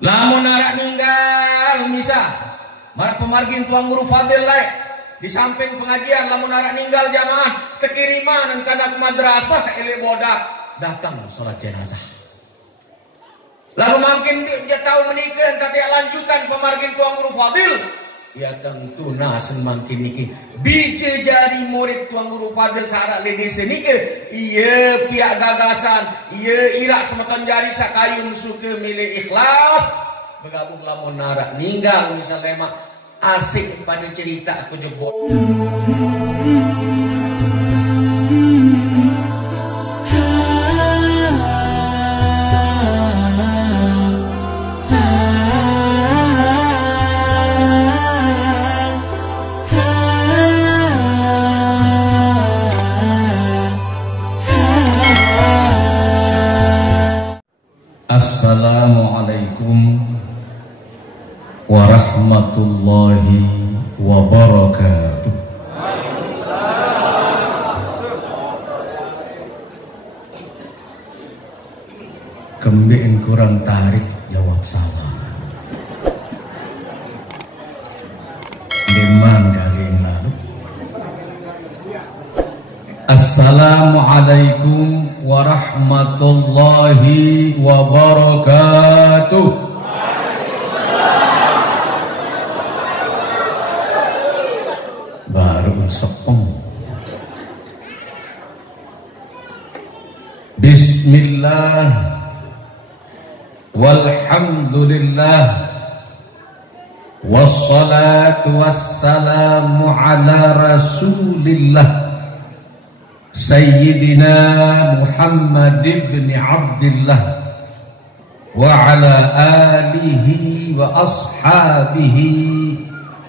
Lamun arak ninggal misa marak pemargin tuang guru fadil lain di samping pengajian, lamun arak ninggal jamaah kekiriman dan kanak madrasah ele bodak datang sholat jenazah. Lalu makin dia tahu menikah tapi lanjutan pemargin tuang guru fadil, ya tentu nasen makin niki biji jari murid tuang guru fadil sarak lidi senike iya pihak gagasan iya irak semeton jari sakayun suke milih ikhlas bergabung lamun narak ninggal misalnya mak asik pada cerita aku jebol. Assalamualaikum warahmatullahi wabarakatuh. Kembeen kurang tarik jawab salam. Deman kali yang lalu. Assalamualaikum warahmatullahi wabarakatuh. Baru sepeng. Bismillah walhamdulillah wassalatu wassalamu ala rasulillah Sayyidina Muhammad ibn Abdullah wa ala alihi wa ashabihi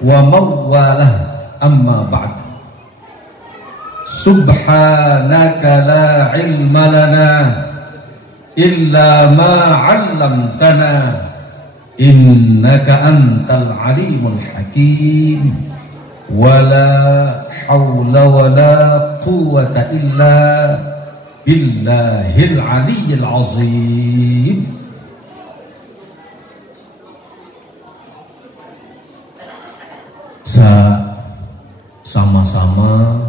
wa mawalah, amma ba'd. Subhanaka la ilma lana illa ma 'allamtana innaka antal alimul hakim. Wala hawla wala quwwata illa billahil aliyyil azim. Sama-sama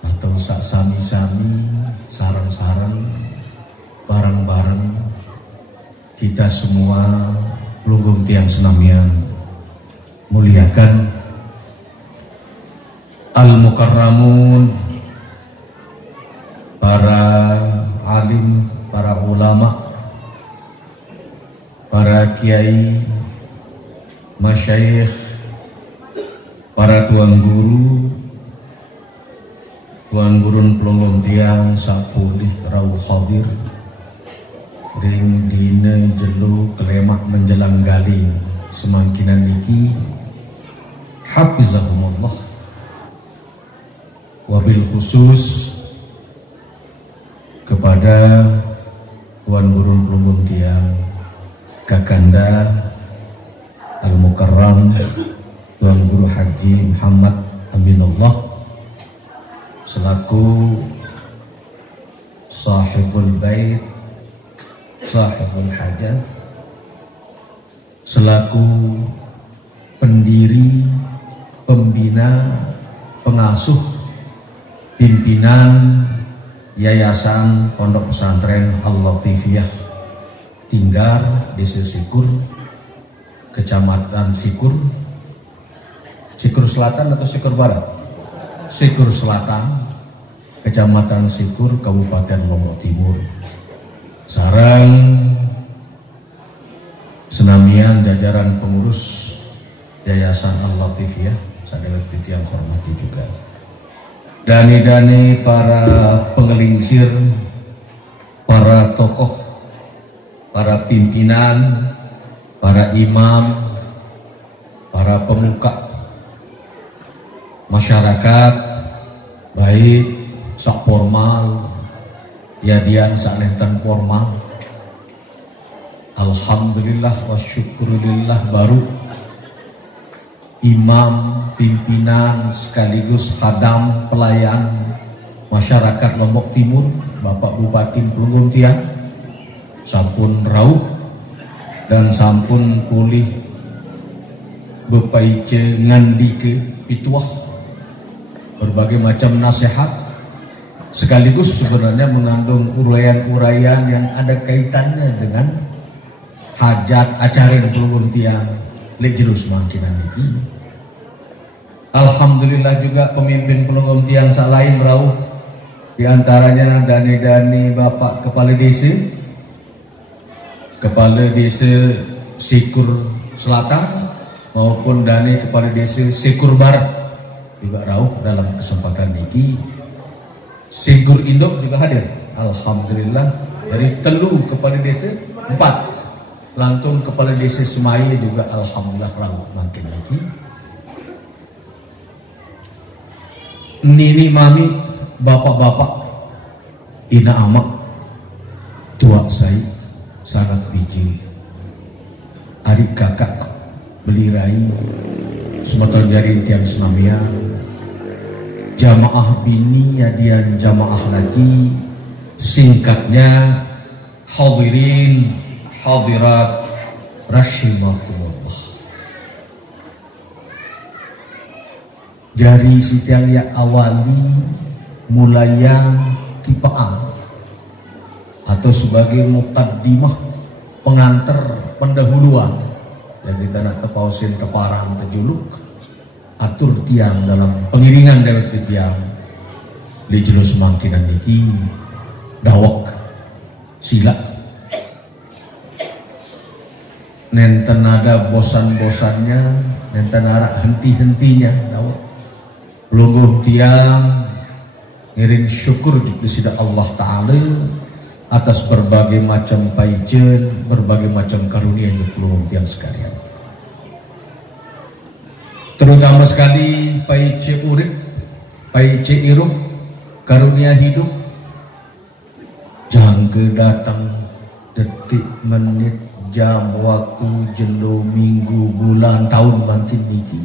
atau sami-sami, sarang-sarang, bareng-bareng kita semua pelunggung tiang senamian muliakan al-mukarramun, para alim, para ulama, para kiai, masyayikh, para tuan gurun pelonggong tiang sapulih rawuh hadir ring dina jelu kelemak menjelang galing semangkinan niki hafizahumullah. Wabil khusus kepada tuan gurun pelunggung tiang Kakanda Al-Mukarram Tuan Guru Haji Muhammad Aminullah selaku sahibul bait, sahibul hajat, selaku pendiri, pembina, pengasuh, pimpinan Yayasan Pondok Pesantren Al-Latifiyah Tinggar, Desa Sikur, Kecamatan Sikur, Sikur Selatan atau Sikur Barat? Sikur Selatan, Kecamatan Sikur, Kabupaten Lombok Timur. Sarang senamian jajaran pengurus Yayasan Al-Latifiyah, sadaya yang hormati juga. Dani-dani para pengelingsir, para tokoh, para pimpinan, para imam, para pemuka masyarakat, baik sak formal, yadian sak nenten formal. Alhamdulillah wa syukurillah baru imam, pimpinan sekaligus khadam pelayan masyarakat Lombok Timur, Bapak Bupati Pelunggung Tiang sampun rawuh dan sampun pulih bepaice ngandike pituah berbagai macam nasihat, sekaligus sebenarnya mengandung uraian-uraian yang ada kaitannya dengan hajat acara pelungun tiang lek jelus mangkinan niki. Alhamdulillah juga pemimpin pelungun tiang sak lain rauh, di antaranya dani Bapak Kepala Desa Sikur Selatan maupun dani Kepala Desa Sikur Barat juga rauh dalam kesempatan niki. Sikur Induk juga hadir. Alhamdulillah, dari telu Kepala Desa 4 lantung Kepala Desa Semaya juga alhamdulillah rauh makin lagi. Nini mami, bapak-bapak, ina amak, tua saya sangat biji, adik kakak belirai, semeton jari tiang senamia, jamaah bini yadian jamaah lagi, singkatnya hadirin hadirat rahimakumullah. Jari sitiang ya awali mulayan tipaan atau sebagai muqaddimah, pengantar pendahuluan yang kita nak tepausin teparang terjuluk atur tiang dalam pengiringan dari tiang di jelus mangkinan niki dawak sila nenten ada bosan-bosannya, nenten ada henti-hentinya dawak lungguh tiang ngiring syukur di sida Allah Ta'ala atas berbagai macam paijen, berbagai macam karunia yang dipelung tiang sekalian. Terutama sekali paice urip, paice irup, karunia hidup, jangka datang, detik, menit, jam, waktu, jelo, minggu, bulan, tahun makin niki.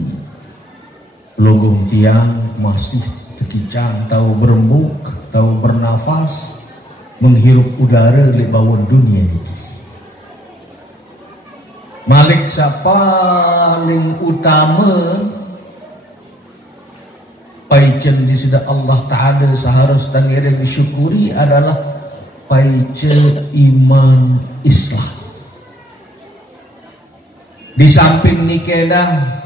Logong tiang masih tekicang, tahu berembuk, tahu bernafas, menghirup udara di bawah dunia niki. Malik paling utama paijen di sida Allah Ta'ala seharusnya ngiring disyukuri adalah paijen iman Islam. Di samping nikedah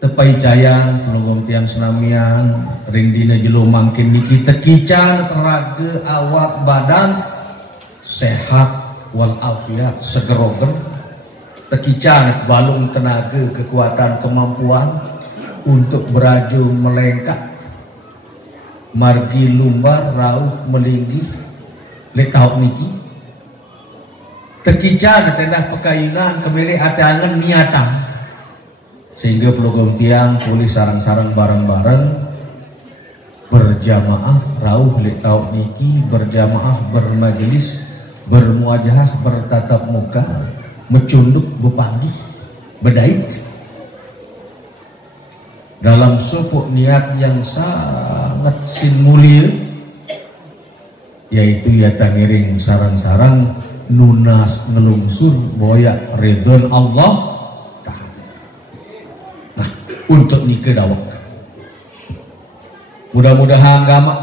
tepai jayang pelunggung tiang senamian ring dina jelo mangkin niki tekican teraga awak badan sehat walafiat segerogen, tekican balung tenaga kekuatan kemampuan untuk beraju melengkak margi lumbar rauh melinggi letau niki tekican tendah pekayunan kembali atangan niatan sehingga pelugum tiang pulih sarang-sarang bareng-bareng berjamaah rauh letau niki berjamaah bermajelis bermuajahah bertatap muka mencunduk bepagi bedait dalam suku niat yang sangat mulia, yaitu yata ngiring sarang-sarang nunas ngelungsur boyak ridon Allah Ta'ala. Nah, untuk nikah dawak mudah-mudahan gamak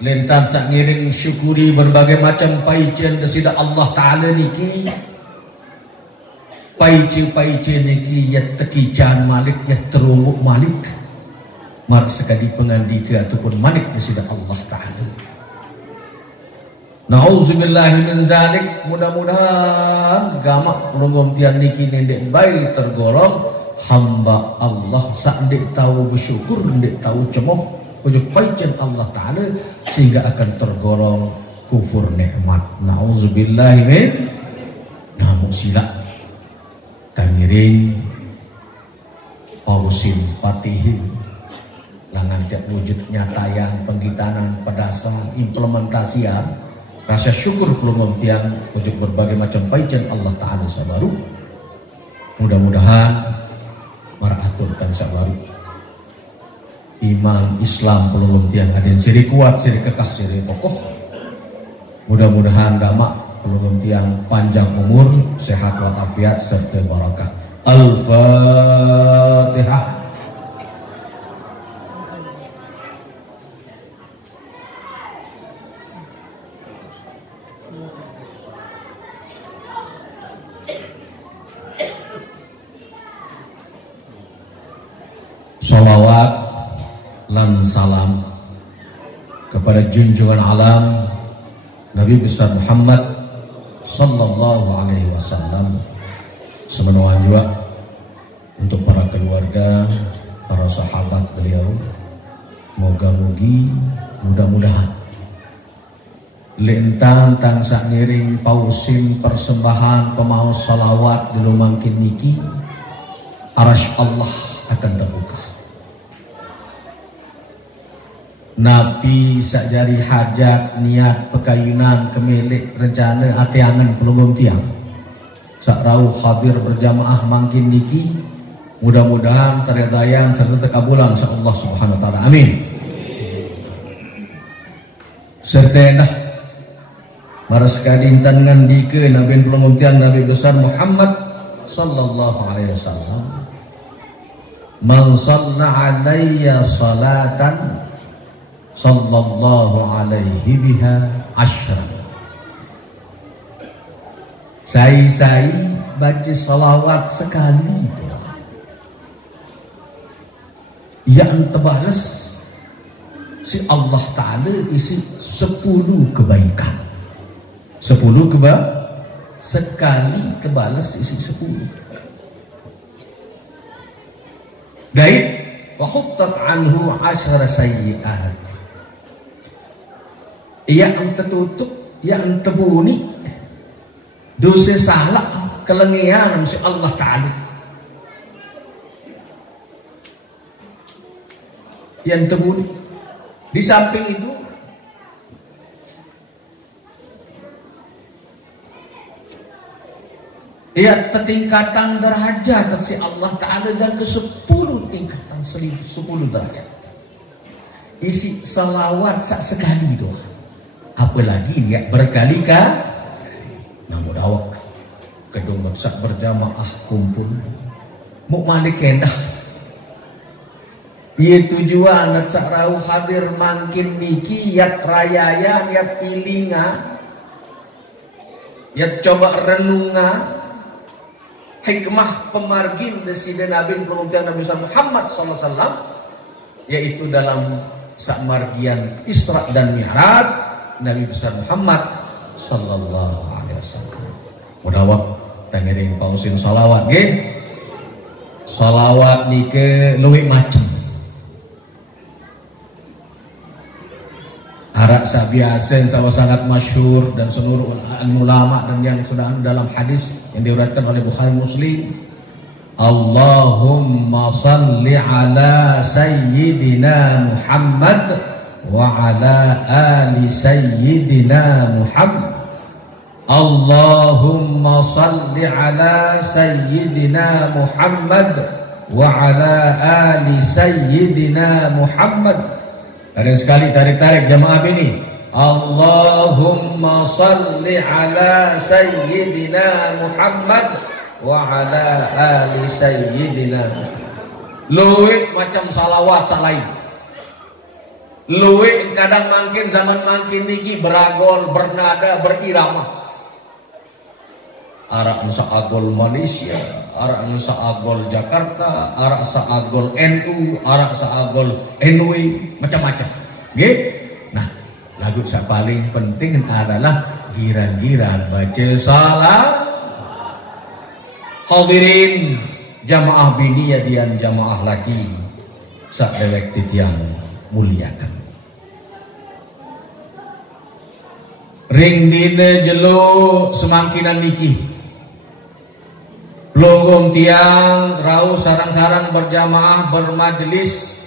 lentan sak ngiring syukuri berbagai macam paijen desida Allah Ta'ala niki paice niki ya tekijan malik ya terunguk malik mar sekali pengandika ataupun malik desida Allah Ta'ala. Na'udzubillahi min zalik. Mudah-mudahan gamak pelunggum tiang niki nendek baik tergolong hamba Allah sak dek tahu bersyukur dek tahu cemoh ujuk paijen Allah Ta'ala sehingga akan tergolong kufur nikmat. Na'udzubillahi min namun sila tangiring pausim patihi langan tiap wujud nyatayan penggitanan pedasan implementasian rasa syukur pelungum tiang wujud berbagai macam paijen Allah Ta'ala sabaru. Mudah-mudahan marahatul tan sabaru iman Islam pelungum tiang ada siri kuat siri kekah siri kokoh. Mudah-mudahan damak pelungum tiang panjang umur, sehat walafiat serta barakah. Al-Fatihah. Salawat lan salam kepada junjungan alam Nabi besar Muhammad sallallahu alaihi wasallam, semenawan juga untuk para keluarga, para sahabat beliau. Moga-mogi mudah-mudahan lintang tangsa ngiring pausin persembahan pemaus salawat di lumangkin niki, arasy Allah akan terbuka. Nabi sakjari hajat niat pekayunan kemilik rencana atiangan pelunggung tiang sak rauh hadir berjamaah mangkin niki, mudah-mudahan terdayan serta terkabulan sa Allah Subhanahu wa taala. Amin. Serta dah maras kadintan ngandike Nabi pelunggung tiang Nabi besar Muhammad sallallahu alaihi wasallam, man shalla alayya salatan sallallahu alaihi biha asyran. Saya baca salawat sekali yang terbalas si Allah Ta'ala isi 10 kebaikan. 10 sekali terbalas isi 10. Gaib wa khuttat anhu 10 sayyi'at. Yang tertutup, yang terbunyi dosa salah kelengian si Allah Ta'ala. Yang terbunyi. Di samping itu ya tingkatan derajat si Allah Ta'ala dan ke 10 tingkatan 10 derajat. Isi salawat sekali doang. Apalagi niat berkali-kali. Namun awak kedung sak berjamaah kumpul muk malik kendah. Ieu tujuan nak sak rauh hadir mangkin niki yat rayaya yat ilinga yat coba renunga hikmah pemargin desida Nabi Muhammad sallallahu alaihi wasallam, yaitu dalam sak margian Isra dan Mi'raj Nabi besar Muhammad sallallahu alaihi wasallam. Mudah-mudahan tangiring pausin salawat nggih. Salawat nike luwih macem. Arak sabiasen sama sangat masyhur dan seluruh ulama dan yang sudah dalam hadis yang diuriatkan oleh Bukhari Muslim. Allahumma salli ala sayyidina Muhammad wa ala ali sayyidina Muhammad. Allahumma salli ala sayyidina Muhammad wa ala ali sayyidina Muhammad. Kadang sekali tarik-tarik jamaah ini. Allahumma salli ala sayyidina Muhammad wa ala ali sayyidina. Luwih macam salawat salain. Luwih kadang mangkin zaman mangkin niki beragol, bernada, berirama. Arak nusa agol Malaysia, arak nusa agol Jakarta, arak sa agol NU, arak sa agol NW, macam-macam. Nggih? Nah, lagu yang paling penting adalah giran-giran baca salam. Hadirin jamaah bini yadian jamaah laki sak dewek titiang muliakan. Ring dina jelo semangkinan niki logom tiang rau sarang-sarang berjamaah bermajelis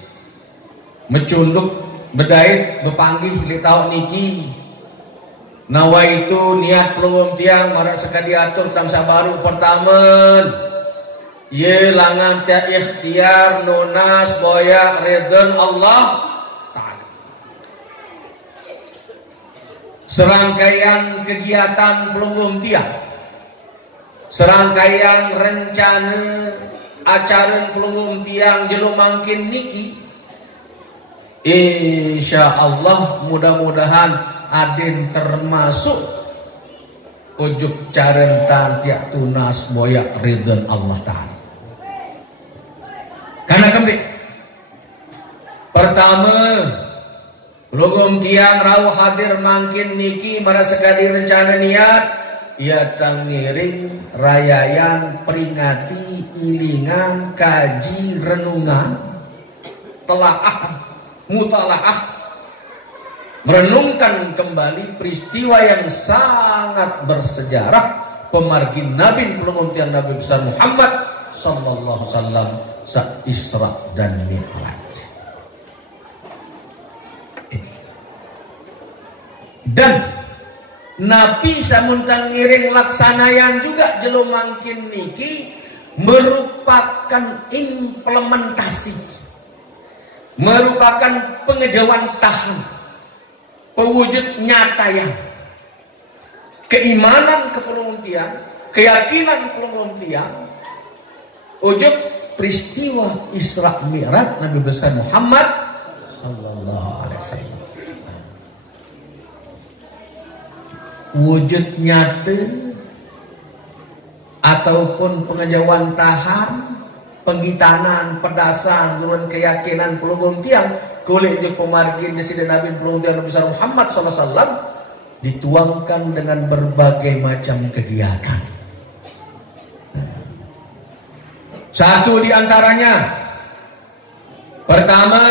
mencunduk bedait bepanggih li taun niki nawaitu niat logom tiang mara sekali atur tangsa baru pertama ye langan ta ikhtiar nunas boya ridon Allah. serangkaian kegiatan pelunggung tiang, serangkaian rencana acara pelunggung tiang jelum mangkin niki, insya Allah mudah-mudahan adin termasuk ujuk carentan tiak tunas boyak ridwan Allah Ta'ala. Karena kembali pertama pelunggung tiang rauh hadir mangkin niki pada sekali rencana niat ia tangiring rayayan peringati ilingan kaji renungan telaah mutalaah merenungkan kembali peristiwa yang sangat bersejarah pemargin Nabi pelunggung tiang Nabi besar Muhammad sallallahu alaihi wasallam saat Isra dan Mi'raj. Dan Nabi samuntang ngiring laksanayan juga jelum mangkin niki merupakan implementasi, merupakan pengejawantahan, pewujud nyata yang keimanan ke pelunggung tiang, keyakinan pelunggung tiang, wujud peristiwa Isra Mi'raj Nabi besar Muhammad sallallahu alaihi wasallam. Wujud nyata ataupun pengejawantahan, penggitanan, pedasan, turun keyakinan pelunggung tiang kulit je pemargin Presiden Nabi pelunggung tiang Nabi besar Muhammad sallallahu alaihi wasallam dituangkan dengan berbagai macam kegiatan. Satu di antaranya, pertama,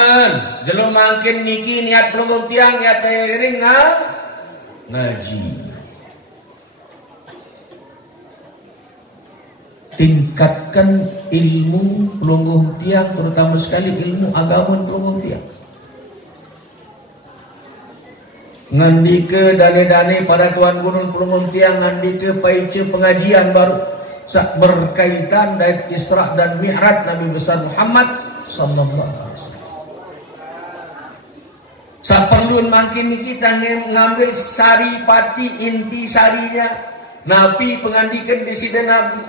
jelum mangkin niki niat pelunggung tiang niat tering ngaji. Tingkatkan ilmu pelunggung tiang, terutama sekali ilmu agama pelunggung tiang. Ngandike dane-dane pada tuan gunung pelunggung tiang, ngandike paice pengajian baru sak berkaitan dari Isra dan Mi'raj Nabi besar Muhammad sallallahu alaihi wasallam. Sak perluan makin kita ngambil sari pati inti sarinya. Nabi pengandikan di sini,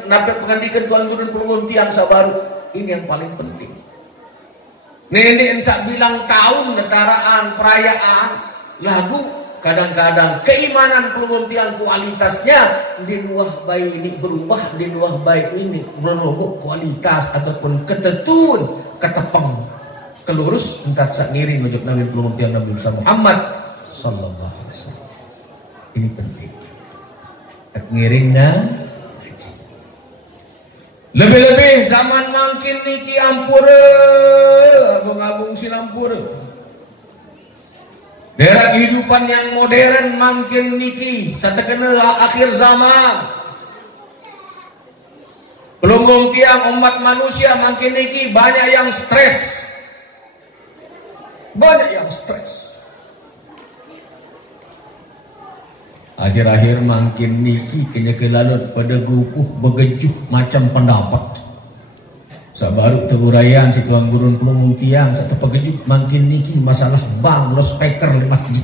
Nabi pengandikan tuan gunung pelunggung tiang sabaru. Ini yang paling penting. Nenek sak bilang tahun netaraan perayaan lagu. Kadang-kadang keimanan pelunggung tiang kualitasnya di luah bayi ini berubah, di luah bayi ini berubah kualitas ataupun ketetun, ketepeng, kelurus entar sak ngiring ujuk Nabi pelunggung tiang Nabi Muhammad sallallahu alaihi wasallam. Ini penting. Ngiringna lebih-lebih zaman mangkin niki ampura abung-abung sinampura. Daerah kehidupan yang modern makin niki satekena akhir zaman. Pelunggung tiang umat manusia makin niki banyak yang stres. Banyak yang stres. Akhir-akhir makin niki kena kelalut pada gupuh begejuh macam pendapat. Sabaru teruraian si tuan gurun pelunggung tiang satu pegejuk makin niki masalah bang lo speaker di masjid.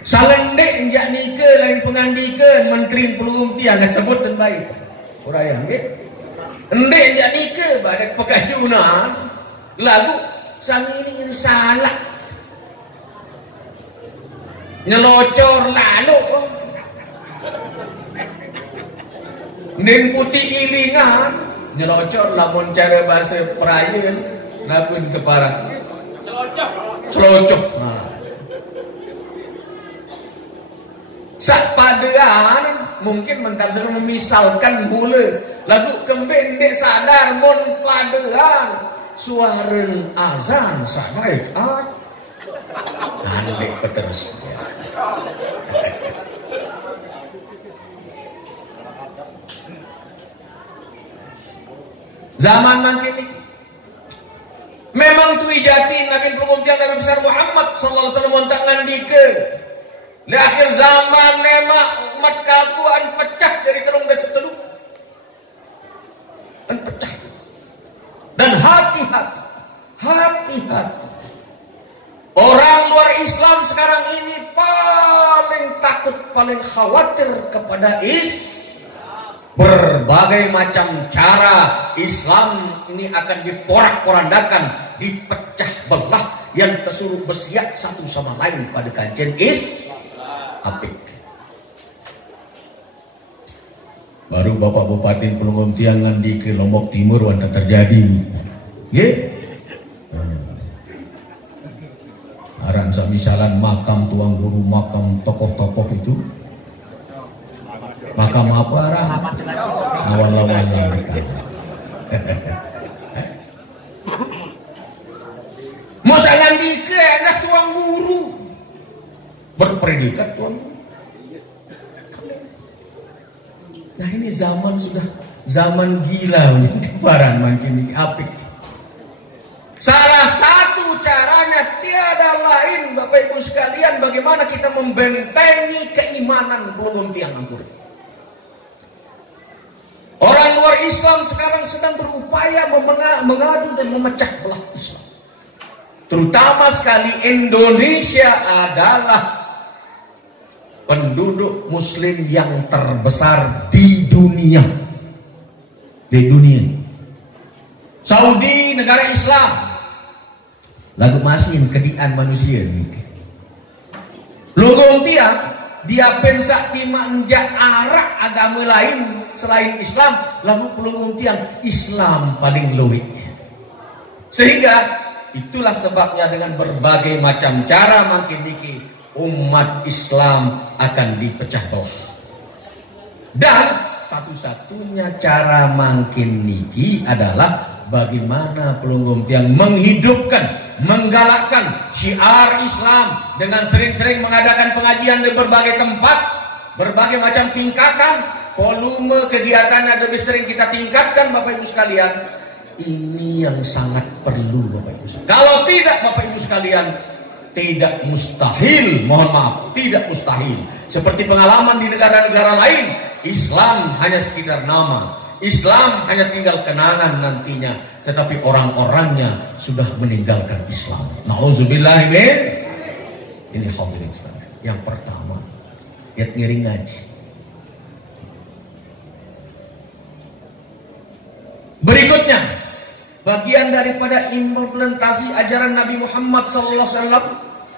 Salendek njak nika lain pengandika menteri pelunggung tiang dan sebut dan baik. Uraian ke? Endek njak nika badak pekayunan lagu sang ini salah. Nyelocor lalu nin putih ilingan nyelocor lamun cara bahasa perayaan lapun keparat celocok sak padean mungkin mentan selalu memisalkan mula lagu kembeng dek sadar mon padean suara azan sabaik dek peterus zaman makin ini memang tuwi jati Nabi pelunggung tiang Nabi besar Muhammad sallallahu alaihi wasallam untuk ngandike di akhir zaman nema umat kapuan pecah dari telung desa teluk dan pecah dan hati-hati orang luar Islam paling khawatir kepada berbagai macam cara Islam ini akan diporak-porandakan, dipecah belah, yang tersuruh bersiap satu sama lain pada kajian apik. Baru Bapak Bupati Pelunggung Tiangan di Lombok Timur wanta terjadi. Aran misalan makam tuang guru, makam tokoh-tokoh itu. Makam apa aran? Awal-awal mereka. Masa ngandike enak tuang guru. Berpredikat tuang guru. Nah ini sudah zaman gila ini, barang makin apik. Salah satu caranya tiada lain Bapak Ibu sekalian, bagaimana kita membentengi keimanan Pelunggung Tiang Anggur. Orang luar Islam sekarang sedang berupaya mengadu dan memecah belah Islam. Terutama sekali Indonesia adalah penduduk muslim yang terbesar di dunia. Saudi negara Islam. Lagu masin kedian manusia ni. Pelunggung Tiang dia pensak menjak arak agama lain selain Islam, lalu Pelunggung Tiang Islam paling luwih. Sehingga itulah sebabnya dengan berbagai macam cara makin niki umat Islam akan dipecah belah. Dan satu-satunya cara makin niki adalah bagaimana Pelunggung Tiang menghidupkan, menggalakkan syiar Islam dengan sering-sering mengadakan pengajian di berbagai tempat, berbagai macam tingkatan, volume kegiatan ada lebih sering kita tingkatkan Bapak Ibu sekalian. Ini yang sangat perlu Bapak Ibu sekalian. Kalau tidak Bapak Ibu sekalian, tidak mustahil, mohon maaf, tidak mustahil. Seperti pengalaman di negara-negara lain, Islam hanya sekedar nama, Islam hanya tinggal kenangan nantinya, tetapi orang-orangnya sudah meninggalkan Islam. Nauzubillah min. Ini hadirin sekalian. Yang pertama, lihat ngiring ngaji. Berikutnya, bagian daripada implementasi ajaran Nabi Muhammad SAW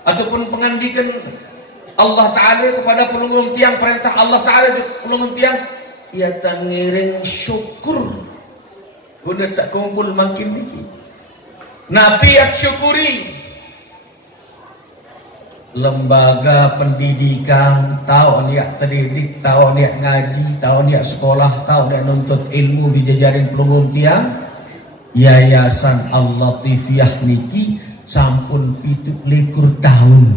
ataupun pengandikan Allah Ta'ala kepada Pelunggung Tiang, perintah Allah Ta'ala Pelunggung Tiang, ia tangiring syukur. Udah sak kumpul makin dikit. Nabi yang syukuri. Lembaga pendidikan, tahu dia terdidik, tahu dia ngaji, tahu dia sekolah, tahu dia nuntut ilmu di jajarin Pelunggung Tiang. Yayasan Al-Latifiyah niki sampun 17 tahun.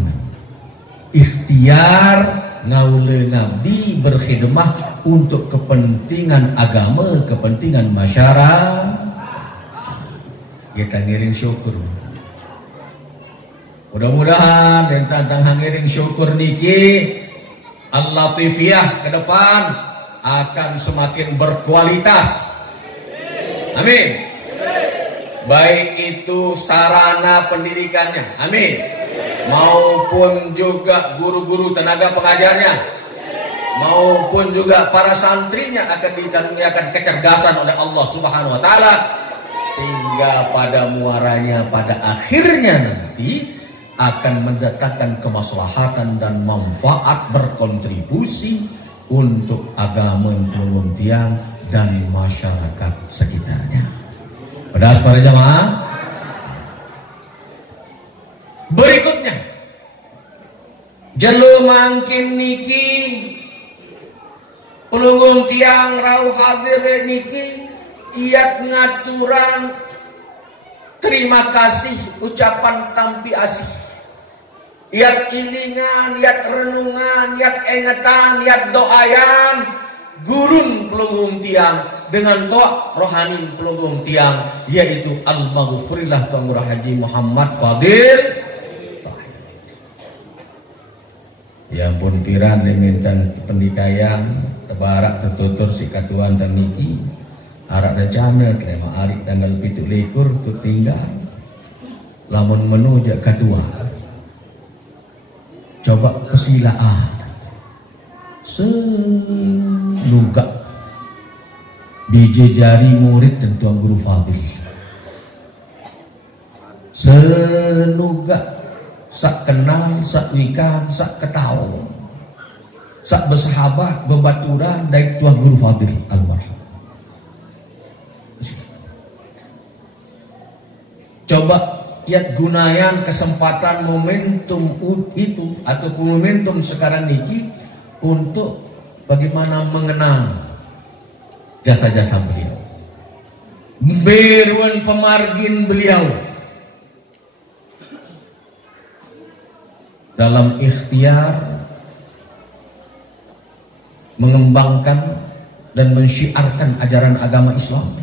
Ikhtiar ngaule ngabdi berkhidmah untuk kepentingan agama, kepentingan masyarakat. Kita ngiring syukur. Mudah-mudahan dan tentang ngiring syukur niki Al-Latifiyah ke depan akan semakin berkualitas. Amin. Baik itu sarana pendidikannya, amin, maupun juga guru-guru tenaga pengajarnya, maupun juga para santrinya akan dikaruniakan kecerdasan oleh Allah Subhanahu wa Ta'ala, sehingga pada muaranya pada akhirnya nanti akan mendatangkan kemaslahatan dan manfaat berkontribusi untuk agama Pelunggung Tiang dan masyarakat sekitarnya. Pedas para jamaah. Berikutnya, jelu mangkin niki Pelunggung Tiang rauh hadir niki iat ngaturan terima kasih, ucapan tampi asih, iat ilingan, iat renungan, iat engatan, iat doayan gurun Pelunggung Tiang dengan toa rohani Pelunggung Tiang, yaitu Al-Maghfurillah Tuan Ngurah Haji Muhammad Fadil. Ya pun piran dimintan pendikayang tebarak tertutur si katuan dan niki arak rencana kelima arik tanggal 17 tu tinggal lamun menujak kedua coba kesilaan senugak biji jari murid dan Tuan Guru Fadil, senugak sak kenal, sak wikan, sak ketahu, sak bersahabat, berbaturan dari Tuan Guru Fadil almarhum. Coba ya gunakan kesempatan momentum itu atau momentum sekarang ini untuk bagaimana mengenang jasa-jasa beliau, beruan pemargin beliau dalam ikhtiar mengembangkan dan mensyiarkan ajaran agama Islam.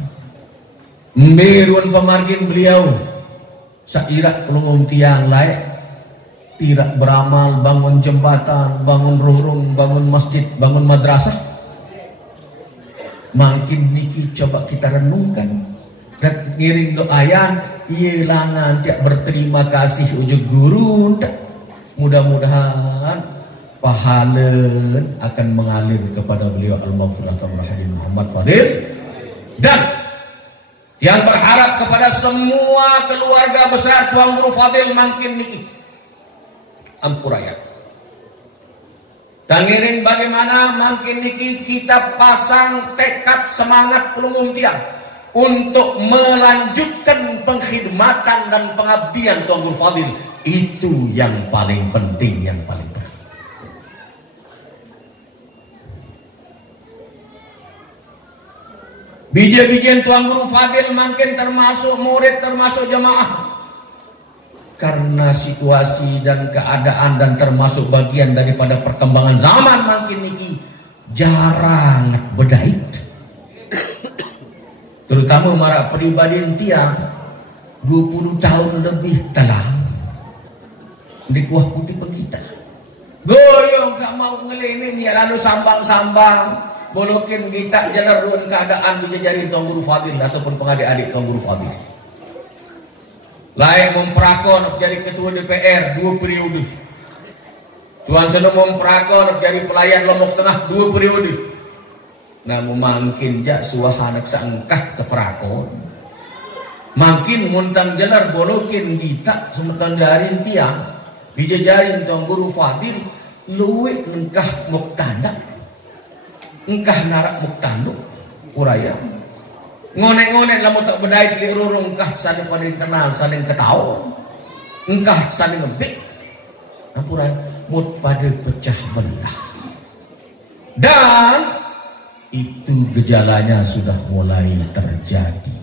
Beruan pemargin beliau sairak pelungum tiang layak, tidak beramal, bangun jembatan, bangun rurung, bangun masjid, bangun madrasah. Makin niki coba kita renungkan dan ngiring doayan ilangan tiap berterima kasih ujung guru. Mudah-mudahan pahala akan mengalir kepada beliau al-maghfurah Muhammad Fadil, dan yang berharap kepada semua keluarga besar Tuan Guru Fadil makin niki ampuraya. Tangiring bagaimana makin niki kita pasang tekad semangat pelungum tiang untuk melanjutkan pengkhidmatan dan pengabdian Tuan Guru Fadil. Itu yang paling penting, yang paling penting. Biji-bijian Tuan Guru Fadil makin termasuk murid, termasuk jemaah. Karena situasi dan keadaan dan termasuk bagian daripada perkembangan zaman makin niki jarang bedait. Terutama mara pribadi tiang 20 tahun lebih telah di kuah putih pengita. Goyong gak mau ngelimin ya lalu sambang-sambang. Bolokin kita jalan keadaan bijajari Tuan Guru Fadil ataupun pengadik-adik Tuan Guru Fadil. Layak memprakon jadi ketua DPR 2 periode. Tuan Seno memprakon jadi pelayan Lombok Tengah 2 periode. Namun makin jak suah anak seangkah ke prakon. Makin muntang jalan bolokin kita semetan jarin tiang bijajarin Tuan Guru Fadil luwek engkah muktanda. Engkah narak muktanduk uraya ngonek-ngonek lamu tak bedai di rurung engkah saling paling kenal, saling ketahu, engkah saling ngebik ampuraya mut pada pecah belah, dan itu gejalanya sudah mulai terjadi,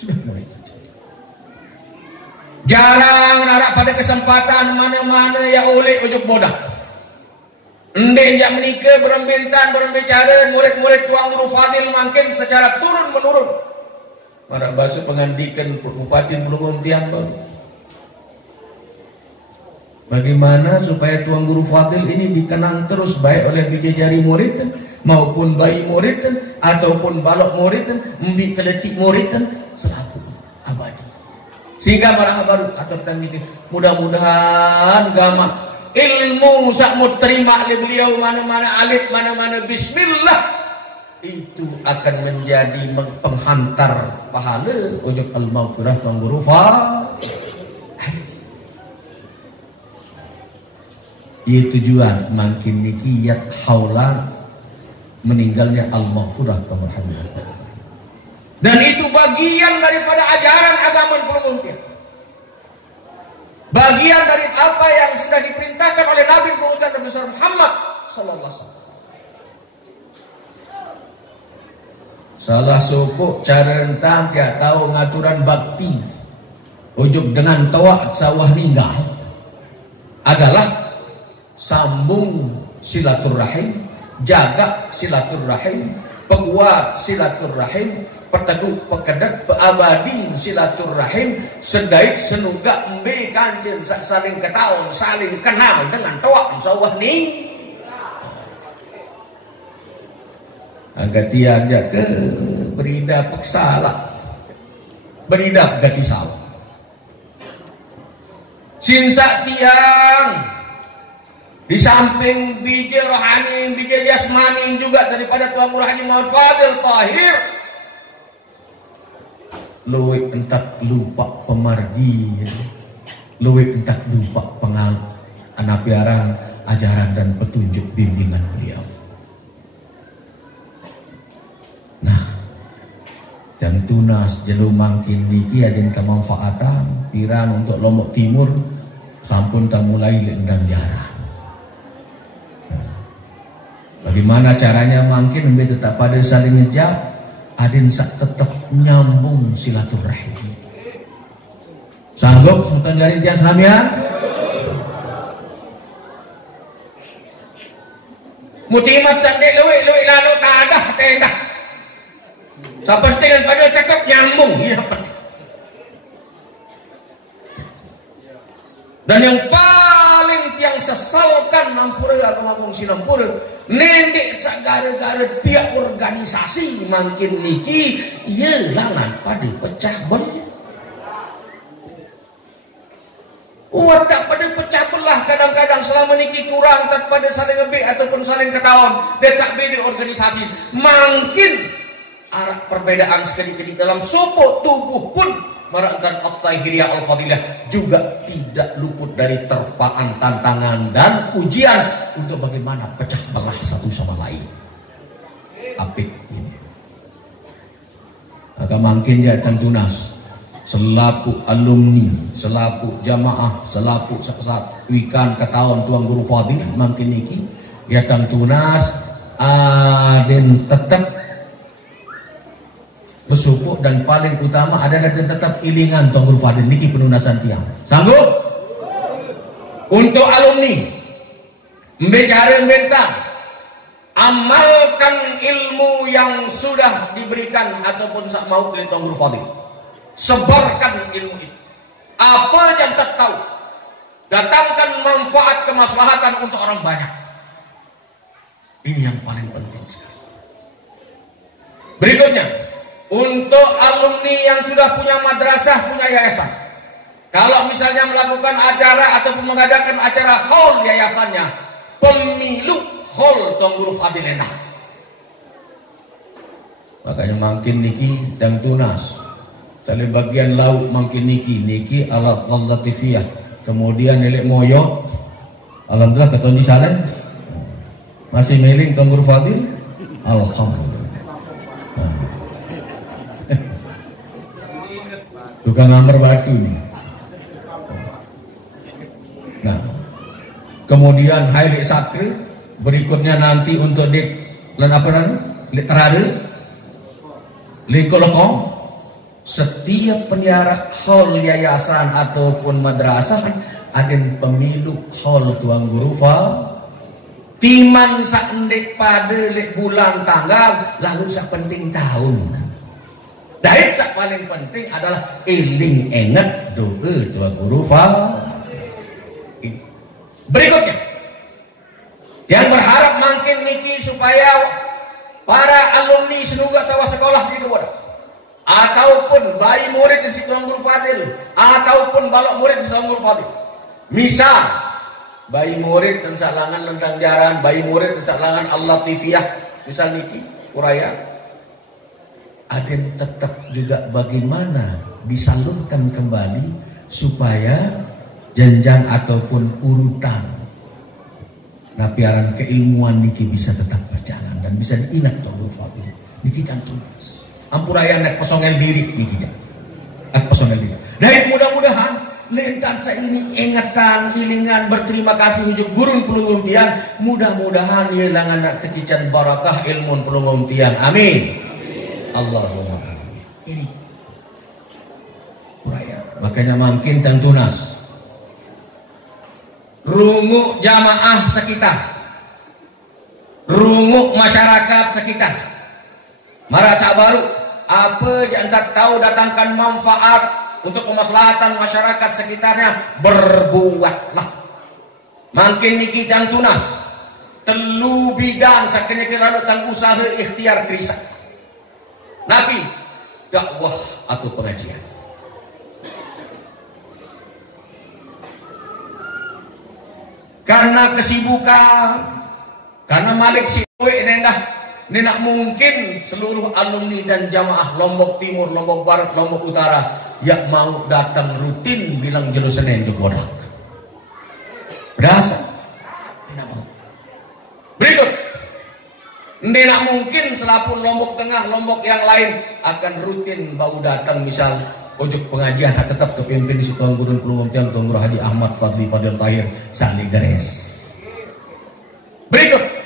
sudah mulai terjadi. Jarang narak pada kesempatan mana-mana ya oleh ujuk bodak. Ndek jak menikah berembintan berbicara murid-murid Tuan Guru Fadil makin secara turun menurun. Mana bahasa pengandikan Bupati Pelungum Tiang Baru. Bagaimana supaya Tuan Guru Fadil ini dikenang terus baik oleh bijajari murid maupun bayi murid ataupun balok murid, mbi keletik murid selaku abadi. Sehingga para baru atau tanggung mudah-mudahan gama ilmu sakmut terima oleh beliau mana-mana alif mana-mana bismillah itu akan menjadi penghantar pahala ujung al-maghfirah Tuan Guru Fadil. Itu tujuan makin nikiyat haula meninggalnya al-maghfirah Tuan Guru. Dan itu bagian daripada ajaran agama Pelungum Tiang. Bagian dari apa yang sudah diperintahkan oleh Nabi Muhammad Muhammad sallallahu alaihi wasallam. Salah suku cara entang dia tahu ngaturan bakti ujuk dengan tawak sawah ninggal adalah sambung silaturahim, jaga silaturahim, peguat silaturahim, perteguh pekedat abadi silaturahim, sedait senugak mbe kancen saling ketahuan saling kenal dengan tawak sawah ning agak tiada ke berida peksala berida gati salah sinsa tiang di samping biji rohani, biji jasmani juga daripada Tuan Guru Haji Muhammad Fadil Tahir, luwe entak lupa pemargi, luwe entak lupa anapiaran ajaran dan petunjuk bimbingan beliau. Nah, jam tunas jelu mangkin niki adin kemanfaatan piran untuk Lombok Timur sampun tak mulai lendang jarah. Bagaimana caranya mungkin lebih tetap pada saling ngejak, adin sak tetap nyambung silaturahim. Sanggup sebutan jari tiang selamian? Mutimat sandek luwik lalu tak ada tenda. Seperti yang pada cakap nyambung, iya penting. Dan yang paling tiang sesalkan nampura atau ngomong sinampura, nendek sak gara-gara pihak organisasi makin niki, ia langan pada pecah belah. Tak pada pecah belah kadang-kadang selama niki kurang tak pada saling ngebik ataupun saling ketahuan. Becak beda organisasi, makin arah perbedaan sekali-kali dalam sopok tubuh pun Maratan At-Tahiriyah Al-Fadilah juga tidak luput dari terpaan tantangan dan ujian untuk bagaimana pecah belah satu sama lain. Apik ini. Maka makin dia akan tunas selaku alumni, selaku jamaah, selaku wikan ketahuan Tuan Guru Fadil makin niki dia akan tunas dan tetap bersyukur dan paling utama adalah tetap ilingan Tuan Guru Fadil niki penunasan tiang. Sanggup? Untuk alumni membicara bentang, amalkan ilmu yang sudah diberikan ataupun sak mau dari Tuan Guru Fadil. Sebarkan ilmu itu. Apa yang tak tahu, datangkan manfaat kemaslahatan untuk orang banyak. Ini yang paling penting sekali. Berikutnya, untuk alumni yang sudah punya madrasah, punya yayasan, kalau misalnya melakukan acara ataupun mengadakan acara haul yayasannya, pemilu haul Tuan Guru Fadil enak. Makanya makin niki dan tunas saling bagian lauk makin niki alat latifiyah, kemudian nelik moyok, alhamdulillah keton di sana masih mailing Tuan Guru Fadil, alhamdulillah. Tukang ngamer batu nih. Nah, kemudian Haile Sakri, berikutnya nanti untuk dik lan apa namanya? Literade, likolokong. Setiap penyiar haul yayasan ataupun madrasah ada pemilu haul Tuan Guru Fadil. Timan sak ndek pada lek bulan tanggal lalu sak penting tahun. Dan yang paling penting adalah eling ingat doa Tuan Guru Fadil. Berikutnya, yang berharap makin niki supaya para alumni senuga sawah sekolah di luar, ataupun bayi murid di Tuan Guru Fadil, ataupun balok murid di Tuan Guru Fadil. Misal, bayi murid dan salangan lendang jaran, bayi murid dan salangan Al-Latifiyah, misal niki uraya. Aden tetap juga bagaimana disalurkan kembali supaya jenjang ataupun urutan napiaran keilmuan niki bisa tetap berjalan dan bisa diingat Tuan Guru Fadil niki kan tunas ampuraya nek pesonel diri niki jak pesonel diri. Dan mudah-mudahan lentan saya ini ingatan ilingan berterima kasih ujuk gurun pelunggung tiang, mudah-mudahan hilangan nak tekican barakah ilmu pelunggung tiang, amin. Allahumma amin. Ini uraya. Makanya makin dan tunas runguk jamaah sekitar, runguk masyarakat sekitar, merasa baru apa yang tak tahu datangkan manfaat untuk kemaslahatan masyarakat sekitarnya, berbuatlah. Makin niki dan tunas telu bidang sakenya lalu tang usaha ikhtiar krisak Nabi, dakwah atau pengajian. karena kesibukan, karena Malik si Nenak mungkin seluruh alumni dan jamaah Lombok Timur, Lombok Barat, Lombok Utara yang mau datang rutin bilang jelo Senin di Bodak. Berasa? Tidak mau. Berikut, nenak mungkin selapun Lombok Tengah, Lombok yang lain akan rutin bau datang misal ojok pengajian tetap kepimpin di Tuan Guru Pelungum Tiang Tuan Guru Haji Ahmad Fadli Fadil Tahir Sandi Gares. Berikut.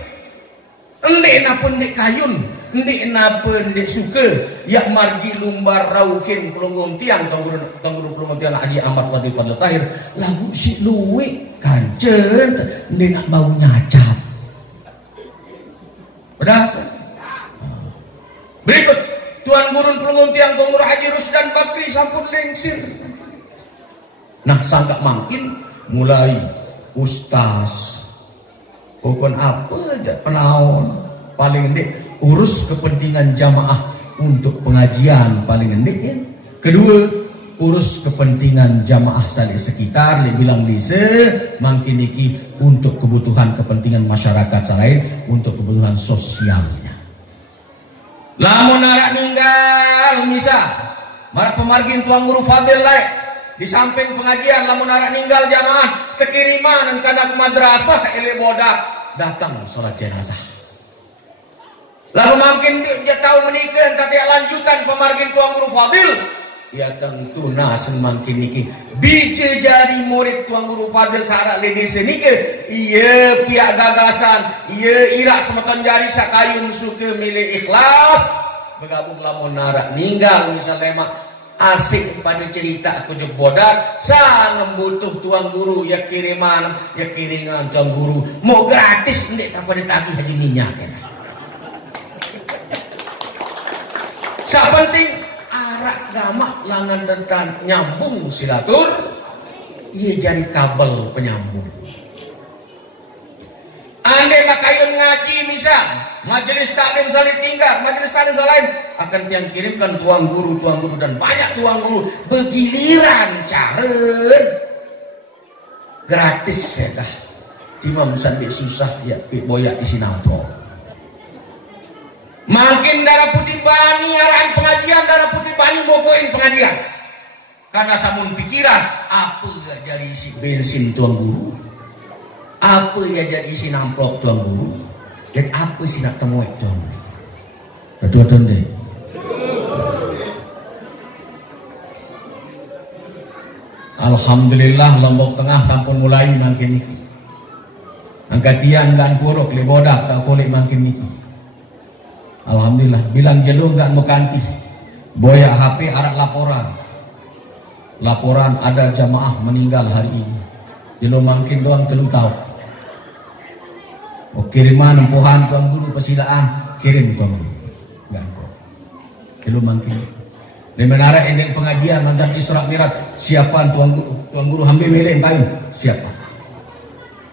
Ndek napun ndek kayun, ndek napun ndek suka, yak margi lumbar rauhin pelunggung tiang, Tuan Guru Pelunggung Tiang Haji Ahmad Fadli Fadil Tahir, lagu si luwe kancet, ndek nak bau nyacat. Berasa? Berikut, Tuan Guru Pelunggung Tiang Tuan Guru Haji Rusdan Bakri sampun lengsir. Nah, sangka makin mulai ustaz. Bukan apa aja penaon paling endek urus kepentingan jamaah untuk pengajian paling endek ya. Kedua urus kepentingan jamaah saling sekitar bilang dise makin niki untuk kebutuhan kepentingan masyarakat selain untuk kebutuhan sosialnya. Lamun arak ninggal misa marak pemargin Tuan Guru Fadil lain di samping pengajian lamun arak ninggal jamaah kekiriman dan kanak madrasah ele bodak datang sholat jenazah. Lalu makin dia tahu menikah tapi lanjutan pemargin Tuan Guru Fadil ya tentu nasen makin niki biji jari murid Tuan Guru Fadil sarak ledi senike iya pihak gagasan iya irak semeton jari sakayun suka milik ikhlas bergabung lamun narak ninggal misalnya mak asik pada cerita aku bodak sang butuh Tuan Guru ya kiringan Tuan Guru mau gratis ndek tanpa ditagih haji minyak kan. Sak penting arak gamak langan tentang nyambung silatur iya jadi kabel penyambung. Andai nak kayun ngaji misal majelis taklim salih tinggal, majelis taklim lain akan tiang kirimkan tuan guru dan banyak tuan guru bergiliran caren gratis ya dah. Timam sandi susah ya boyak isi nampok. Makin darah putih bani arahan pengajian, darah putih bani mokoin pengajian. Karena samun pikiran apa jadi isi bensin tuan guru? Apa ya jadi isi namplok Tuan Guru dan apa sih nak temuai Tuan Guru kedua-dua deh. Alhamdulillah Lombok Tengah sampun mulai makin niki angkatian gan puruk lebodak tak boleh makin niki. Alhamdulillah bilang jenuh gan mukanti boya HP arak laporan ada jamaah meninggal hari ini jenuh makin doang telu tahu. Kiriman empuhan Tuan Guru persilaan kirim Tuan Guru enggak kok kilo mangkin di menara ending pengajian mantan Isra Mi'raj siapa Tuan Guru hambi milih kalian siapa.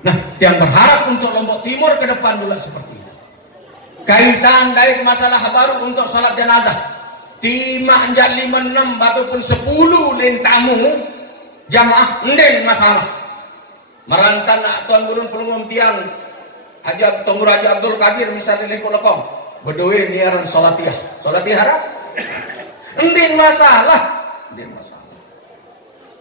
Nah yang berharap untuk Lombok Timur ke depan juga seperti itu kaitan dari masalah baru untuk salat jenazah timah jam 5-6 ataupun 10 lin tamu jamaah ending masalah merantan Tuan Guru Pelunggung Tiang Haji Tuan Guru Haji Abdul Qadir misalnya lekong berdoa niaran salatiyah harap ending masalah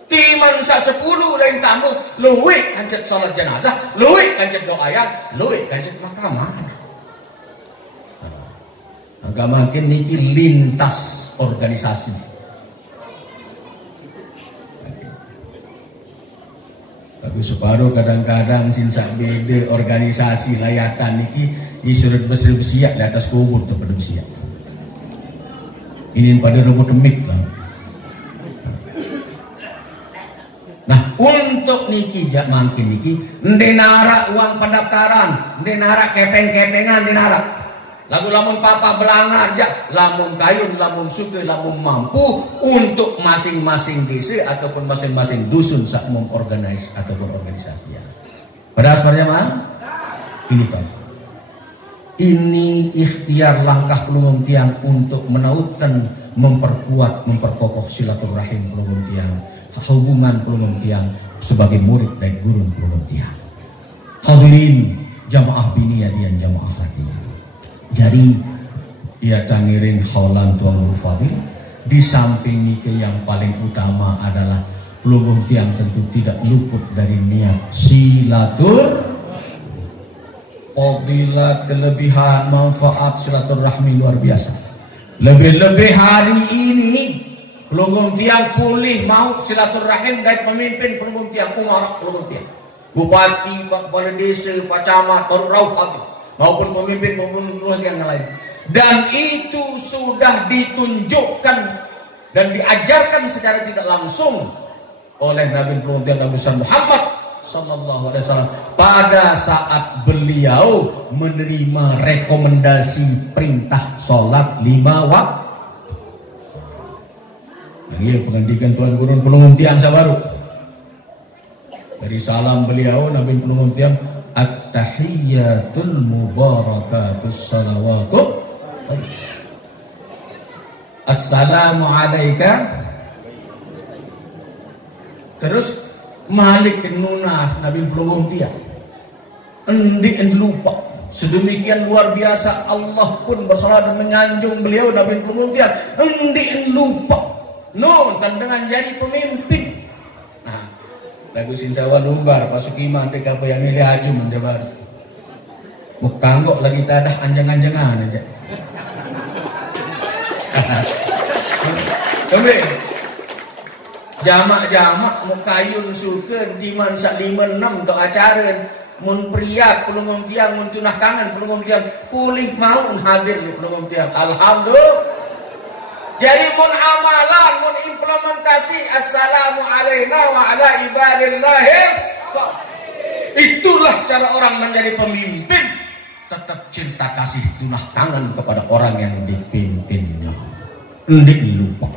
timan sa 10 lain tamu luwe kancet salat jenazah luwe kancet doayan luwe kancet mahkamah agak makin niki lintas organisasi. Tapi separuh kadang-kadang sinsa beda organisasi layatan niki disuruh bersiap di atas kubur tuh pada bersiap. Ini pada rebut demik lah. Nah untuk niki jak makin niki ndenara uang pendaftaran, ndenara kepeng-kepengan ndenara. Lagu lamun papa belangar jak, lamun kayun, lamun suke, lamun mampu untuk masing-masing desa ataupun masing-masing dusun sak mengorganisasi ataupun organisasi. Pada asmarnya mah ini kan. Ini ikhtiar langkah Pelunggung Tiang untuk menautkan, memperkokoh silaturahim Pelunggung Tiang, hubungan Pelunggung Tiang sebagai murid dan guru Pelunggung Tiang. Hadirin jamaah bini dan jamaah lagi. Jadi ia tangirin khaulan tuan guru fadil. Di samping itu yang paling utama adalah pelunggung tiang tentu tidak luput dari niat silatur. Fadilah, kelebihan, manfaat silaturahmi luar biasa. Lebih-lebih hari ini pelunggung tiang pulih mau silaturahim dari pemimpin pelunggung tiang, umarah pelunggung tiang, bupati, kepala desa, pak camat, rauh maupun pemimpin pelunggung tiang yang lain. Dan itu sudah ditunjukkan dan diajarkan secara tidak langsung oleh Nabi pelunggung tiang Nabi Muhammad Sallallahu Alaihi Wasallam pada saat beliau menerima rekomendasi perintah sholat 5 waktu. Ini pengendikan Tuan Guru pelunggung tiang sabaru. Dari salam beliau Nabi pelunggung tiang, at-tahiyyatul mubarakatus salawatu. Assalamu alaika. Terus Malik Nunas Nabi pelunggung tiang. Endi lupa. Sedemikian luar biasa Allah pun bersalah dan menyanjung beliau Nabi pelunggung tiang. Endi lupa. No, kan dengan jadi pemimpin. Nah, lagu Sinsawa Lumbar, Pak Sukiman, TKP yang milih Aju mendebar. Bukan kok lagi tadah anjang-anjangan aja. Kembali. Jamak-jamak mukayun suka diman sak 5-6 untuk acara mun pria pelunggung tiang mun tunah kangen pelunggung tiang pulih mau hadir di pelunggung tiang. Alhamdulillah. Jadi mun amalan, mun implementasi assalamu alaina wa ala ibadillahis. Itulah cara orang menjadi pemimpin. Tetap cinta kasih tunah tangan kepada orang yang dipimpinnya. Ndik lupa.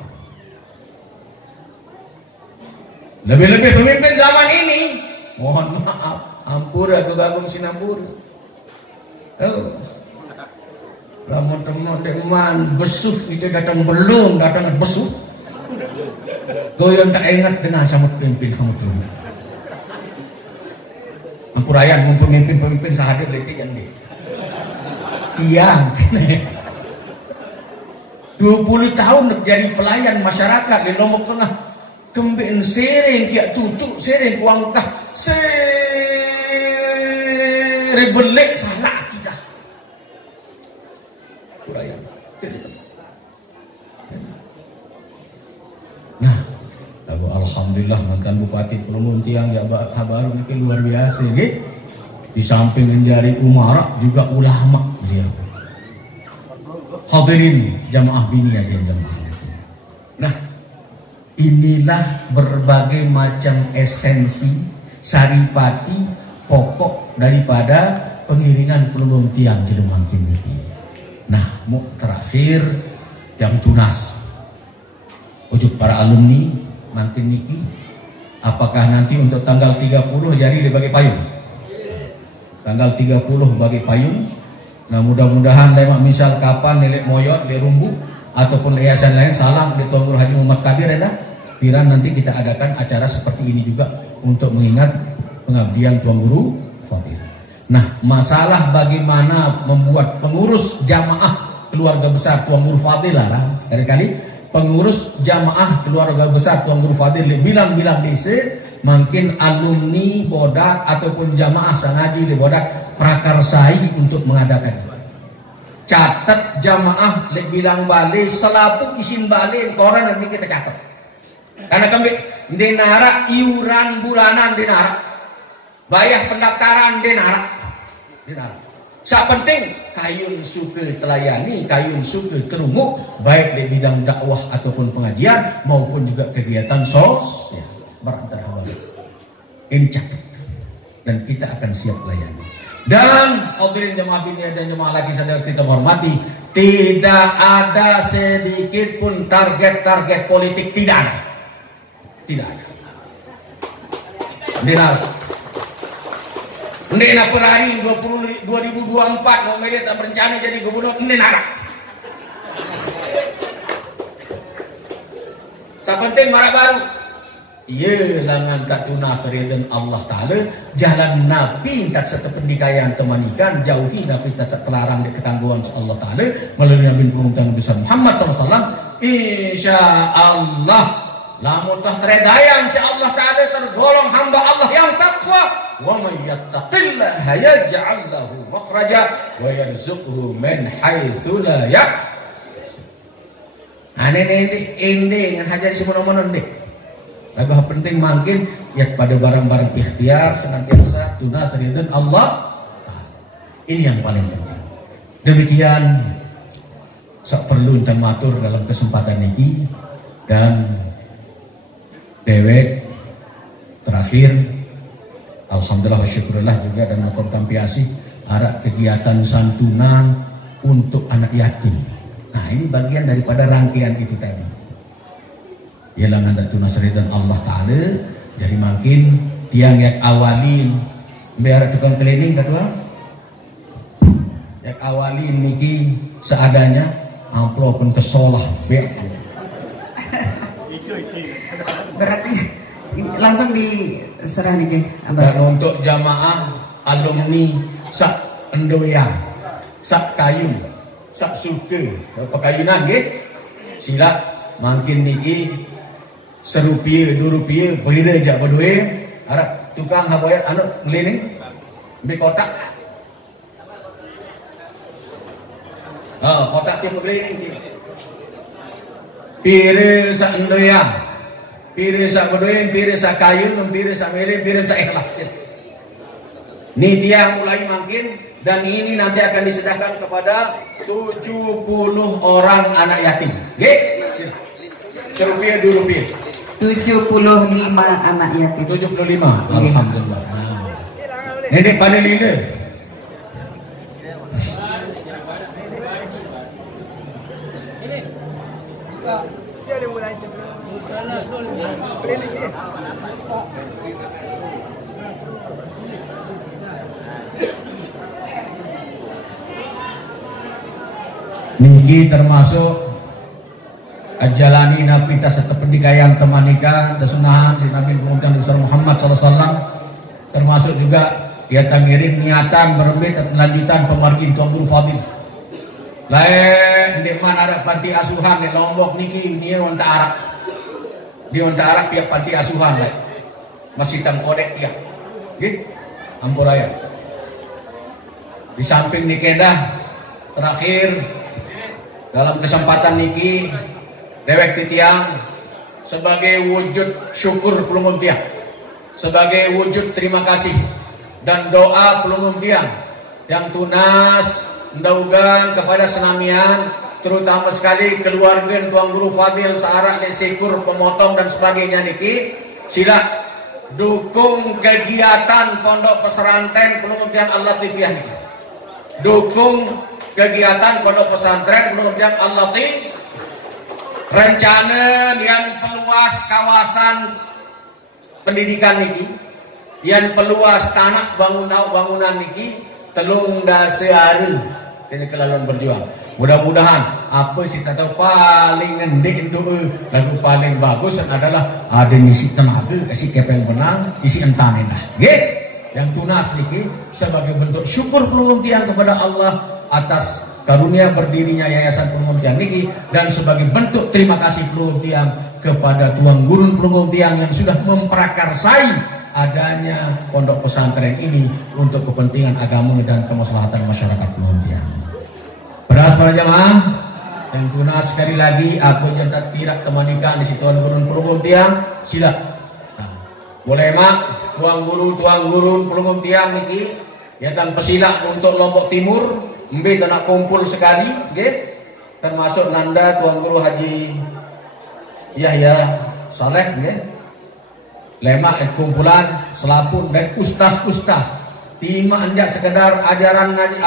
Lebih-lebih pemimpin zaman ini, mohon maaf, ampura kegabung sinambur. Lamun teman deman besuh itu datang belum datang besuh. Kau yang tak ingat dengan samut pimpin kamu tu. Ampurayan mun pemimpin sahadir letik yang dia. Tiang. 20 tahun jadi pelayan masyarakat di Lombok Tengah. Kembin sering kiak tutup sering kuangkah serebelek salah kita. Kuraya. Nah, lalu alhamdulillah mantan bupati pelunggung tiang ya kabar mungkin luar biasa gitu. Di samping menjadi umara juga ulama beliau. Hadirin jamaah bini dan jamaah. Nah, inilah berbagai macam esensi saripati pokok daripada pengiringan pelunggung tiang Jelumang ini. Nah, mau terakhir yang tunas ujuk para alumni nanti niki apakah nanti untuk tanggal 30 jadi dibagi payung tanggal 30 bagi payung. Nah, mudah-mudahan lemak misal kapan nilai moyot di rumbu ataupun yayasan lain salam di Tuan Guru Haji Muhammad Kabir ya piran nanti kita adakan acara seperti ini juga untuk mengingat pengabdian Tuan Guru Fadil. Nah, masalah bagaimana membuat pengurus jamaah keluarga besar Tuan Guru Fadil lah kali-kali pengurus jamaah keluarga besar Tuan Guru Fadil bilang-bilang desa mungkin alumni bodak ataupun jamaah sangaji di bodak prakarsai untuk mengadakan. Catat jamaah bilang balik selapu isin balik koran nanti kita catat. Karena kami dinara iuran bulanan dinara, bayar pendaftaran dinara. Sak penting kayun suka telayani, kayun suka terumuk baik di bidang dakwah ataupun pengajian maupun juga kegiatan sosial berantara ini catat dan kita akan siap layani. Dan hadirin jemaah bini dan jemaah lagi sadar kita hormati, tidak ada sedikit pun target-target politik, tidak ada. Tidak ada. Ndena perari 2024 mau media tak berencana jadi gubernur, ndena. Sa penting marah baru. Iya langan tak tunas ridhan Allah Ta'ala jalan Nabi tak setependikayan temanikan jauhi Nabi tak terlarang di ketangguhan Allah Ta'ala melalui Nabi Muhammad besar Muhammad SAW. Insya Allah lamun tah teredayan si Allah Ta'ala tergolong hamba Allah yang takwa. Wa may yattaqillaha yaj'al lahu makhraja wa yarzuqhu min haitsu la yahtasib. Ini yang hajar semua-mana nih. Lebih penting makin ya pada barang-barang ikhtiar senantiasa tunas ridhan Allah. Ini yang paling penting. Demikian sok perlu tematur dalam kesempatan ini dan dewek terakhir alhamdulillah wa syukurillah juga dan matur tampiasi arah kegiatan santunan untuk anak yatim. Nah ini bagian daripada rangkaian itu tadi. Ialah nganda tunas ridhan Allah Ta'ala. Jadi makin tiang yang awalin biar tukang cleaning kedua yang awalin niki seadanya amplop pun kesolah biar berarti langsung diserah nih dan untuk jamaah alumni sak endoyan sak kayu sak suke pekayunan gitu sila makin niki Serupiah, Rupiah, berira jak berdua, harap tukang habayat anu ngeliling, ambil kotak. Kotak tiap ngeliling. Pira sak endoyan, pira sak berdua, pira sak kayu, pira sak mere, pira sak ikhlas. Ini dia mulai makin dan ini nanti akan disedahkan kepada 70 orang anak yatim. Nggih? Serupiah, Rupiah. 75 anak yatim. 75. Alhamdulillah. Nenek paling lila. Niki termasuk jalani Nabi ta setependikayan temanikan tesunahan si Nabi Muhammad SAW termasuk juga ia tangirin niatan berembet lanjutan pemargin Tuan Guru Fadil lain di mana ada panti asuhan di Lombok niki dia wanta Arab di wanta Arab pihak panti asuhan lain masih tangkodek ya gitu ampuraya di samping nikedah terakhir dalam kesempatan niki dewek titiang sebagai wujud syukur pelungun tiang, sebagai wujud terima kasih dan doa pelungun tiang yang tunas mendaugan kepada senamian terutama sekali keluarga Tuan Guru Fadil searah sekur pemotong dan sebagainya niki sila dukung kegiatan pondok pesantren pelungun tiang Al-Latifiyah niki dukung kegiatan pondok pesantren pelungun tiang Al-Latifiyah rencana yang peluas kawasan pendidikan niki yang peluas tanah bangunan niki telung dasari kini kelaluan berjuang mudah-mudahan apa sih tak tahu paling ngendek doa lagu paling bagus adalah ada isi tenaga isi kepeng benang isi entan endah yang tunas niki sebagai bentuk syukur pelungun tiang kepada Allah atas karunia berdirinya Yayasan Pelungun Tiang niki dan sebagai bentuk terima kasih Pelungun Tiang kepada Tuan Guru Pelungun Tiang yang sudah memprakarsai adanya pondok pesantren ini untuk kepentingan agama dan kemaslahatan masyarakat Pelungun Tiang. Beras para jamaah yang tunas sekali lagi aku jantan tirak temanikan di situ Tuan Guru Pelungun Tiang sila. Boleh mak Tuan Guru Pelungun Tiang niki yang pesila untuk Lombok Timur Mbe nak kumpul sekali, termasuk nanda Tuan Guru Haji Yahya Saleh, lemah kumpulan selapun dan ustaz-ustaz. Tima anjak sekedar ajaran ngaji,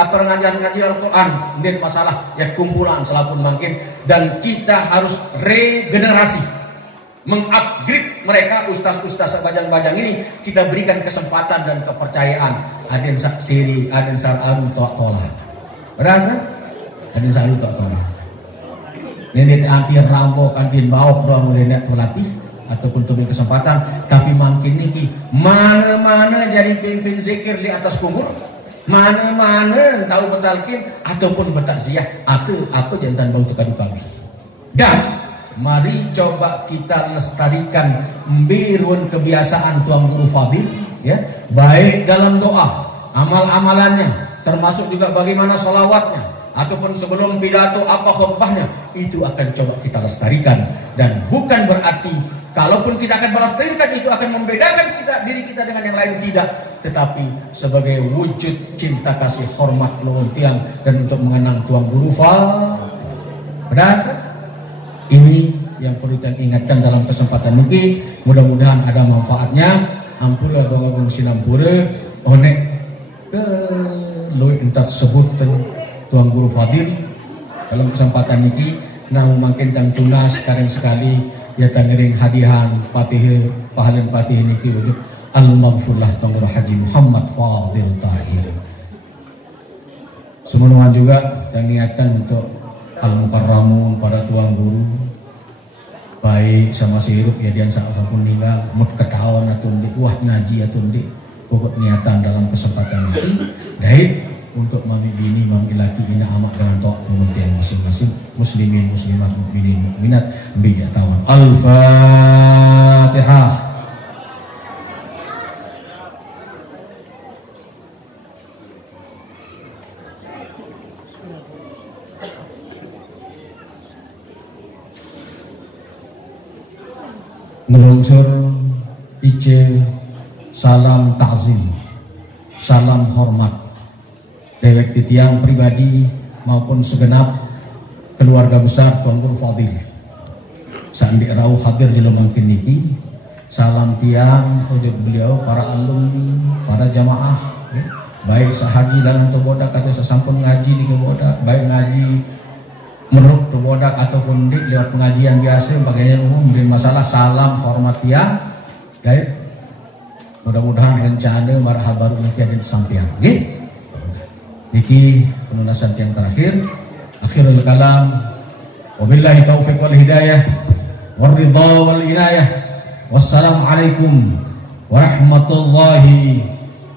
ngaji Al-Quran, ini masalah ya kumpulan selapun makin dan kita harus regenerasi, mengupgrade mereka ustaz-ustaz bajang-bajang ini kita berikan kesempatan dan kepercayaan. Aden saksiri, aden sar'an tolak. Berasa? Ada selalu tak tahu. Nenek anti rampok, anti bawa, doa mulai nak terlatih. ataupun tubing kesempatan, tapi makin niki mana-mana jadi pimpin zikir di atas kubur, mana-mana tahu betalkin ataupun bertakziah atau apa jantan bau tekadu kami. Dan mari coba kita lestarikan mbirun kebiasaan tuang guru fadil, ya, baik dalam doa, amal-amalannya, termasuk juga bagaimana sholawatnya, ataupun sebelum pidato apa khutbahnya, itu akan coba kita lestarikan. Dan bukan berarti kalaupun kita akan melestarikan itu akan membedakan diri kita dengan yang lain, tidak, tetapi sebagai wujud cinta kasih hormat nuhun tiang dan untuk mengenang tuang guru fadil. Berdasar ini yang perlu kita ingatkan dalam kesempatan ini. Mudah-mudahan ada manfaatnya. Ampura gong sinampura onek ke loy entar sebutkan tuang guru fadil dalam kesempatan ini. Nah mungkin dan tunas sekarang sekali ya tangiring hadihan patih pahalan patih niki wujud al-maghfurlah tuang guru Haji Muhammad Fadil Tahir. Semoga juga kita niatkan untuk al-mukarramun para tuang guru, baik sama si hidup ya dian saapun ninggal mut ketahuan atau di wah ngaji atau di pokok niatan dalam kesempatan itu baik untuk mami bini mami laki ina amat dengan toh kemudian masing-masing muslimin muslimat mukminin mukminat biya tawan. Al-Fatihah. Meluncur ice salam ta'zim, salam hormat dewek titiang pribadi maupun segenap keluarga besar Tuan Guru Fadil. Sandi rauh hadir di lemangkin niki, salam tiang ujud beliau para alumni, para jamaah, ya. Baik sahaji lan untuk bodak atau sesampun ngaji di bodak, baik ngaji menurut bodak ataupun di lewat pengajian biasa bagainya umum beri masalah salam hormat tiang, baik. Mudah-mudahan rencana marhab baru nanti ada disampaikan. Nggih. Niki penunasan yang terakhir, akhirul kalam. Wabillahi taufiq wal hidayah, waridha wal inayah. Wassalamualaikum warahmatullahi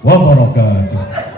wabarakatuh.